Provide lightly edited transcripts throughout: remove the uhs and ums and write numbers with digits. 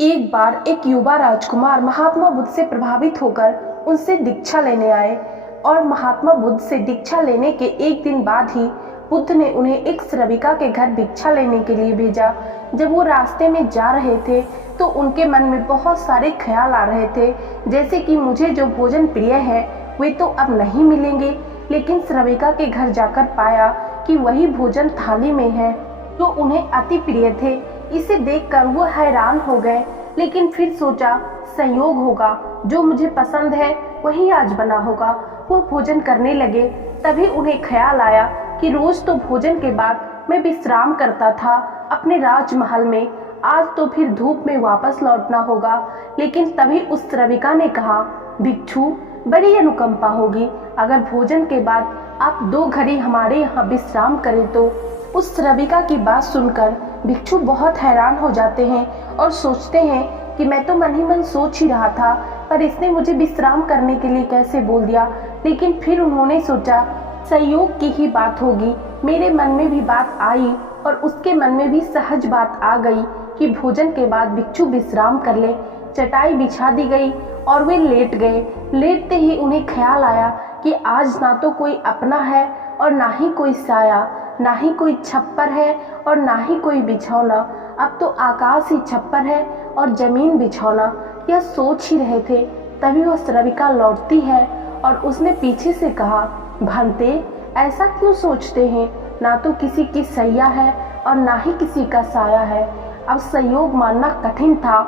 एक बार एक युवा राजकुमार महात्मा बुद्ध से प्रभावित होकर उनसे दीक्षा लेने आए और महात्मा बुद्ध से दीक्षा लेने के एक दिन बाद ही बुद्ध ने उन्हें एक श्रविका के घर भिक्षा लेने के लिए भेजा। जब वो रास्ते में जा रहे थे तो उनके मन में बहुत सारे ख्याल आ रहे थे, जैसे कि मुझे जो भोजन प्रिय है वे तो अब नहीं मिलेंगे। लेकिन श्रविका के घर जाकर पाया कि वही भोजन थाली में है जो उन्हें अति प्रिय थे। इसे देखकर वो हैरान हो गए, लेकिन फिर सोचा संयोग होगा, जो मुझे पसंद है वही आज बना होगा। वो भोजन करने लगे। तभी उन्हें ख्याल आया कि रोज तो भोजन के बाद मैं विश्राम करता था अपने राजमहल में, आज तो फिर धूप में वापस लौटना होगा। लेकिन तभी उस श्रविका ने कहा, भिक्षु बड़ी अनुकंपा होगी अगर भोजन के बाद आप 2 घड़ी हमारे यहाँ विश्राम करें तो। उस श्रविका की बात सुनकर भिक्षु बहुत हैरान हो जाते हैं और सोचते हैं कि मैं तो मन ही मन सोच ही रहा था, पर इसने मुझे विश्राम करने के लिए कैसे बोल दिया। लेकिन फिर उन्होंने सोचा संयोग की ही बात होगी। मेरे मन में भी बात आई और उसके मन में भी सहज बात आ गई कि भोजन के बाद भिक्षु विश्राम कर ले। चटाई बिछा दी गई और वे लेट गए। लेटते ही उन्हें ख्याल आया कि आज ना तो कोई अपना है और ना ही कोई साया, ना ही कोई छप्पर है और ना ही कोई बिछौना। अब तो आकाश ही छप्पर है और जमीन बिछौना। यह सोच ही रहे थे, तभी वह श्रविका लौटती है और उसने पीछे से कहा, भंते ऐसा क्यों सोचते हैं, ना तो किसी की सैया है और ना ही किसी का साया है। अब संयोग मानना कठिन था,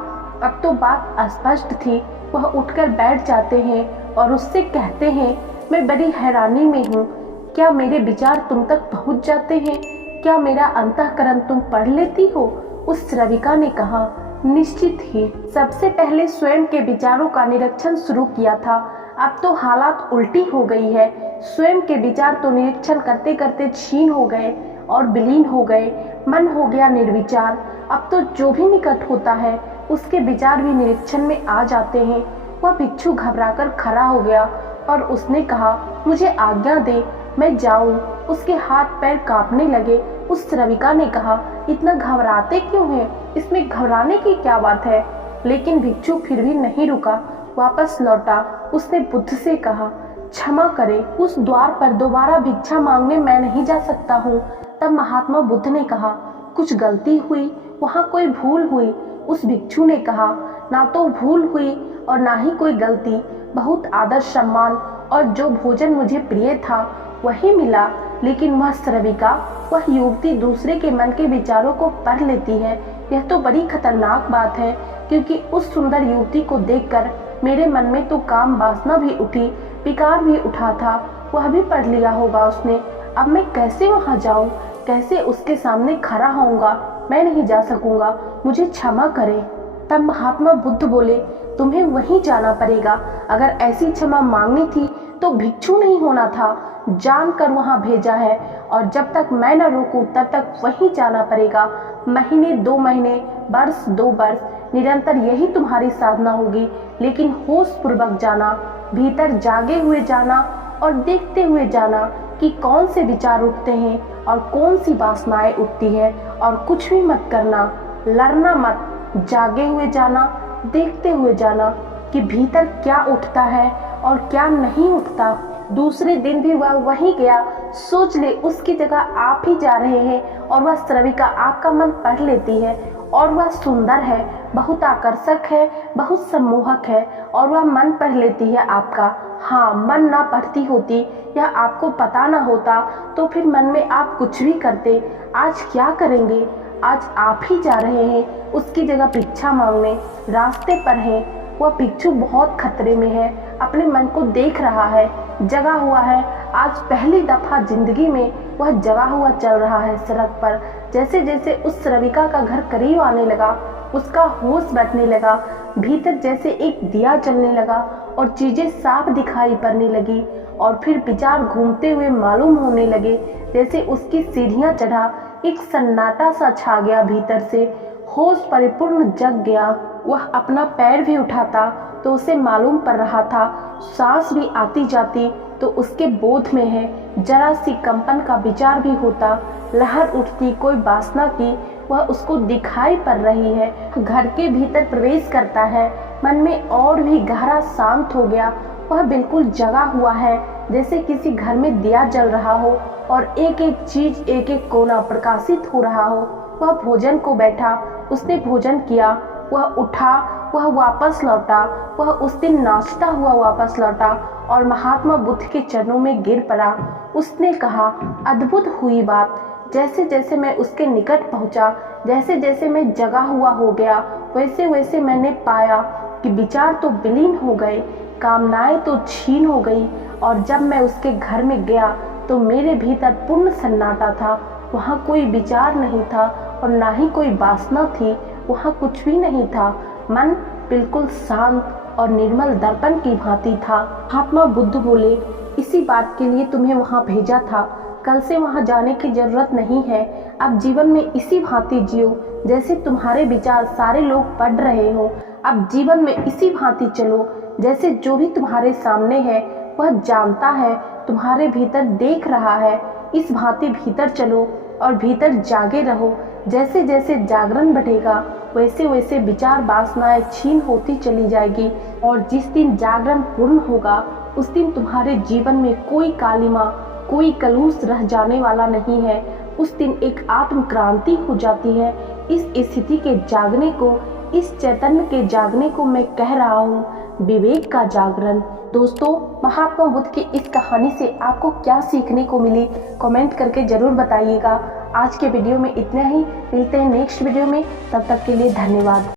अब तो बात स्पष्ट थी। वह उठकर बैठ जाते हैं और उससे कहते हैं, मैं बड़ी हैरानी में हूँ, क्या मेरे विचार तुम तक पहुँच जाते हैं? क्या मेरा अंतःकरण तुम पढ़ लेती हो? उस श्रविका ने कहा, निश्चित ही। सबसे पहले स्वयं के विचारों का निरीक्षण शुरू किया था, अब तो हालात उल्टी हो गई है। स्वयं के विचार तो निरीक्षण करते करते क्षीण हो गए और विलीन हो गए, मन हो गया निर्विचार। अब तो जो भी निकट होता है उसके विचार भी निरीक्षण में आ जाते हैं। वह भिक्षु घबराकर खड़ा हो गया और उसने कहा, मुझे आज्ञा दे, मैं जाऊं। उसके हाथ पैर कांपने लगे। उस श्रविका ने कहा, इतना घबराते क्यों हैं? इसमें घबराने की क्या बात है? लेकिन भिक्षु फिर भी नहीं रुका, वापस लौटा। उसने बुद्ध से कहा, क्षमा करे, उस द्वार पर दोबारा भिक्षा मांगने मैं नहीं जा सकता हूँ। तब महात्मा बुद्ध ने कहा, कुछ गलती हुई, वहाँ कोई भूल हुई। उस भिक्षु ने कहा, ना तो भूल हुई और ना ही कोई गलती, बहुत आदर सम्मान और जो भोजन मुझे प्रिय था वही मिला। लेकिन वह श्रविका, वह युवती दूसरे के मन के विचारों को पढ़ लेती है। यह तो बड़ी खतरनाक बात है, क्योंकि उस सुंदर युवती को देखकर मेरे मन में तो काम वासना भी उठी, विकार भी उठा था। वह भी पढ़ लिया होगा उसने। अब मैं कैसे वहाँ जाऊँ, कैसे उसके सामने खड़ा होऊंगा? मैं नहीं जा सकूंगा, मुझे क्षमा करें। तब महात्मा बुद्ध बोले, तुम्हें वहीं जाना पड़ेगा। अगर ऐसी क्षमा मांगनी थी तो भिक्षु नहीं होना था, जानकर वहां भेजा है, और जब तक मैं न रोकूं तब तक वहीं जाना पड़ेगा। महीने 2 महीने, वर्ष 2 वर्ष, निरंतर यही तुम्हारी साधना होगी। लेकिन होश पूर्वक जाना, भीतर जागे हुए जाना और देखते हुए जाना कि कौन से विचार उठते हैं और कौन सी वासनाएं उठती है। और कुछ भी मत करना, लड़ना मत, जागे हुए जाना, देखते हुए जाना कि भीतर क्या उठता है और क्या नहीं उठता। दूसरे दिन भी वह वहीं गया। सोच ले, उसकी जगह आप ही जा रहे हैं और वह श्रविका आपका मन पढ़ लेती है। और वह सुंदर है, बहुत आकर्षक है, बहुत सम्मोहक है, और वह मन पढ़ लेती है आपका। हाँ, मन ना पढ़ती होती, यह आपको पता ना होता तो फिर मन में आप कुछ भी करते। आज क्या करेंगे? आज आप ही जा रहे हैं उसकी जगह भिक्षा मांगने, रास्ते पर हैं। वह भिक्षु बहुत खतरे में है, अपने मन को देख रहा है, जगा हुआ है। आज पहली दफा जिंदगी में वह जगा हुआ चल रहा है सड़क पर। जैसे जैसे उस श्रविका का घर करीब आने लगा, उसका होश बैठने लगा, भीतर जैसे एक दिया जलने लगा और चीजें साफ दिखाई पड़ने लगी। और फिर विचार घूमते हुए मालूम होने लगे, जैसे उसकी सीढ़ियां चढ़ा एक सन्नाटा सा छा गया। भीतर से होश परिपूर्ण जग गया। वह अपना पैर भी उठाता तो उसे मालूम पड़ रहा था, सांस भी आती जाती तो उसके बोध में है। जरा सी कंपन का विचार भी होता, लहर उठती कोई वासना की, वह उसको दिखाई पड़ रही है। घर के भीतर प्रवेश करता है, मन में और भी गहरा शांत हो गया। वह बिल्कुल जगा हुआ है, जैसे किसी घर में दिया जल रहा हो और एक एक चीज, एक एक कोना प्रकाशित हो रहा हो। वह भोजन को बैठा, उसने भोजन किया, वह उठा, वह वापस लौटा, वह उस दिन नाचता हुआ वापस लौटा और महात्मा बुद्ध के चरणों में गिर पड़ा। उसने कहा, अद्भुत हुई बात। जैसे जैसे मैं उसके निकट पहुंचा, जैसे जैसे मैं जगा हुआ हो गया, वैसे वैसे मैंने पाया कि विचार तो विलीन हो गए, कामनाएं तो छीन हो गई। और जब मैं उसके घर में गया तो मेरे भीतर पूर्ण सन्नाटा था। वहाँ कोई विचार नहीं था और ना ही कोई वासना थी, वहाँ कुछ भी नहीं था। मन बिल्कुल शांत और निर्मल दर्पण की भांति था। महात्मा बुद्ध बोले, इसी बात के लिए तुम्हें वहाँ भेजा था। कल से वहाँ जाने की जरूरत नहीं है। अब जीवन में इसी भांति जियो जैसे तुम्हारे विचार सारे लोग पढ़ रहे हो। अब जीवन में इसी भांति चलो जैसे जो भी तुम्हारे सामने है वह जानता है, तुम्हारे भीतर देख रहा है। इस भांति भीतर चलो और भीतर जागे रहो। जैसे जैसे जागरण बढ़ेगा वैसे वैसे विचार वासनाएं छीन होती चली जाएगी और जिस दिन जागरण पूर्ण होगा उस दिन तुम्हारे जीवन में कोई कालिमा, कोई कलुष रह जाने वाला नहीं है। उस दिन एक आत्म क्रांति हो जाती है। इस स्थिति के जागने को, इस चैतन्य के जागने को मैं कह रहा हूँ विवेक का जागरण। दोस्तों, महात्मा बुद्ध की इस कहानी से आपको क्या सीखने को मिली, कमेंट करके जरूर बताइएगा। आज के वीडियो में इतना ही, मिलते हैं नेक्स्ट वीडियो में। तब तक के लिए धन्यवाद।